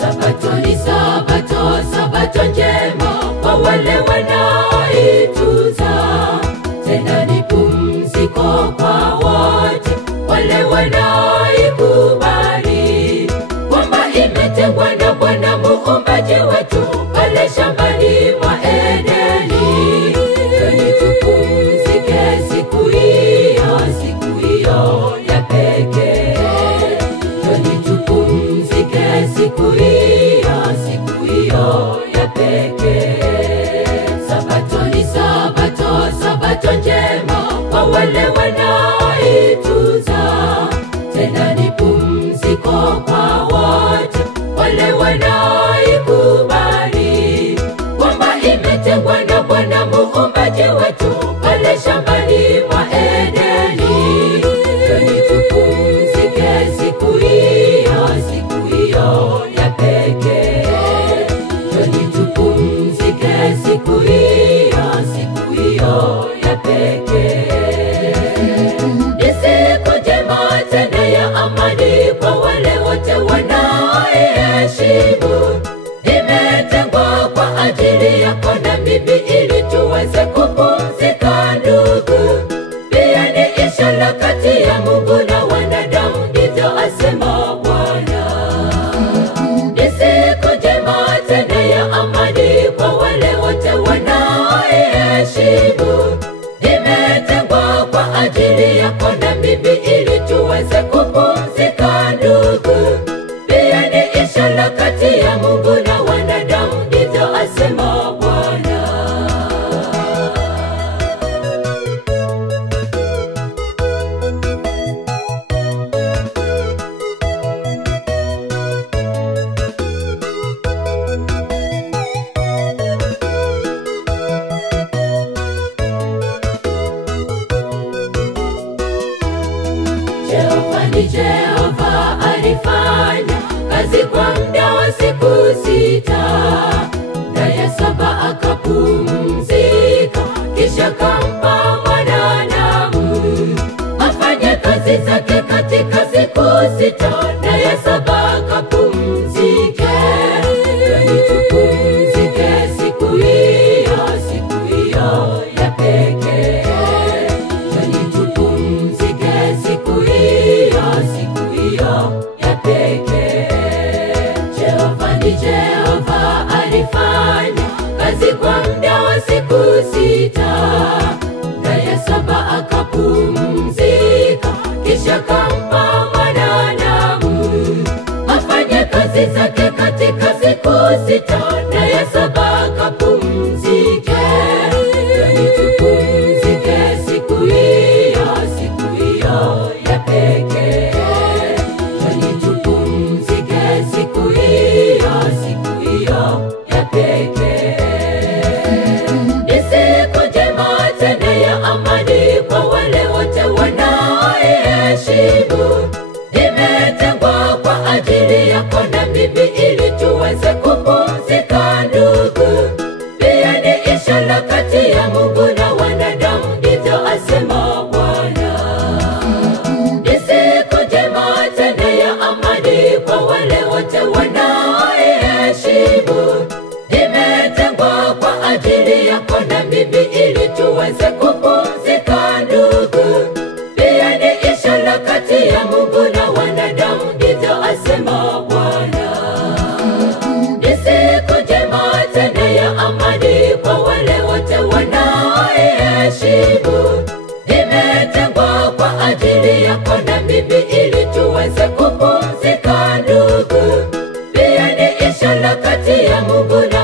Sabato ni sabato, sabato njema kwa wale wanaoituza. Tena ni pumziko kwa wote wale wanaoikubali, kwamba imetengwa na Bwana Muumbaji wetu pale shambani mwa Edeni. Njoni tupumzike siku hiyo ya pekee. Njoni tupumzike siku hiyo ya pekee. Sabato ni sabato, sabato njema kwa wale wanaoituza. Tena ni pumziko kwa wote wale wanaoikubali, kwamba imetengwa na Bwana Muumbaji wetu pale shambani mwa Edeni. Njoni tupumzike siku hiyo ya pekee. Njoni tupumzike siku hiyo ya pekee. Ni siku njema tena ya amani kwa wale wote wanaoiheshimu. Imetengwa kwa ajili yako na mimi ili tuweze kupumzika ndugu. Pia ni ishara kati ya Mungu na wanadamu, ndivyo asema Bwana. Ni siku njema tena ya amani kwa wale wote wanaoiheshimu. Imetengwa kwa ajili yako na mimi ili tuweze kupumzika ndugu. Pia ni ishara kati ya Mungu na wanadamu, ndivyo asema Bwana. Jehova alifanya kazi kwa muda wa siku 6, na ya 7 akapumzika, kisha kampa mwanadamu afanye kazi zake katika siku 6, na ya 7 akapumzike. Njoni tupumzike siku hiyo ya pekee. Njoni tupumzike siku hiyo ya pekee. Jehova alifanya kazi kwa muda wa siku 6, na ya 7 akapumzika, kisha kampa mwanadamu afanye kazi zake katika siku 6, na ya 7 akapumzike. Njoni tupumzike siku hiyo ya pekee. Njoni tupumzike siku hiyo ya pekee. Ni siku njema tena ya amani kwa wale wote wanaoiheshimu. Imetengwa kwa ajili yako na mimi ili tuweze kupumzika ndugu. Pia ni ishara kati ya Mungu na wanadamu, ndivyo asema Bwana. Ni siku njema tena ya amani kwa wale wote wanaoiheshimu. Imetengwa kwa ajili yako na mimi ili tuweze kupumzika ndugu. Pia ni ishara kati ya Mungu na wanadamu, ndivyo asema Bwana. Ni siku njema tena ya amani kwa wale wote wanaoiheshimu. Imetengwa kwa ajili yako na mimi ili tuweze kupumzika ndugu. Pia ni ishara kati ya Mungu na